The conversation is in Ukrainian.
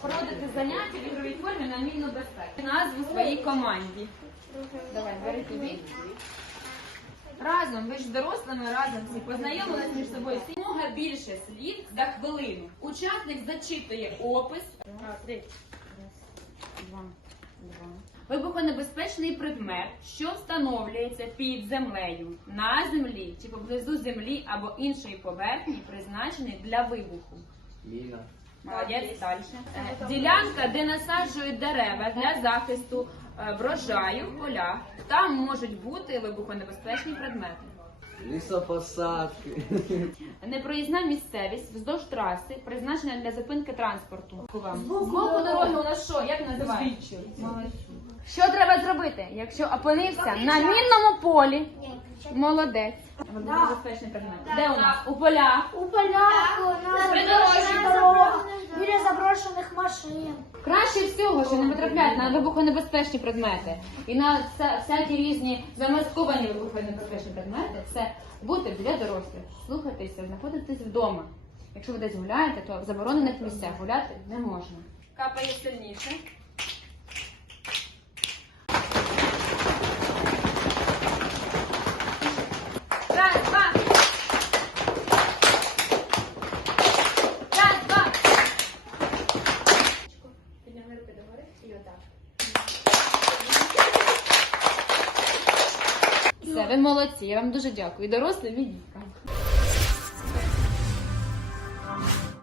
проводити заняття в ігровій формі на мінну безпеку. Назву своїй команді. Давай, бери тобі. Разом, ви ж дорослими разом всі познайомились між собою. Мога більше слів за хвилину. Учасник зачитує опис. Раз, три. Два. Два. Вибухонебезпечний предмет, що встановлюється під землею, на землі чи поблизу землі або іншої поверхні, призначений для вибуху. Міна. Молодець далі. Е, Ділянка, де насаджують дерева для захисту е, врожаю в полях. Там можуть бути вибухонебезпечні предмети. Лісопосадки. Непроїзна місцевість вздовж траси, призначена для зупинки транспорту. З боку дороги у нас що? Як називається? Що треба зробити, якщо опинився на мінному полі? Молодець. Вибухонебезпечний предмет. Де у нас? У полях. У полях, на Придорожніх Краще всього, що не потрапляють на вибухонебезпечні предмети і на вся- всякі різні замасковані вибухонебезпечні предмети, це бути біля дорослих, слухатися, знаходитись вдома. Якщо ви десь гуляєте, то в заборонених місцях гуляти не можна. Капає сильніше. Все, ви молодці. Я вам дуже дякую. Дорослим, і діткам.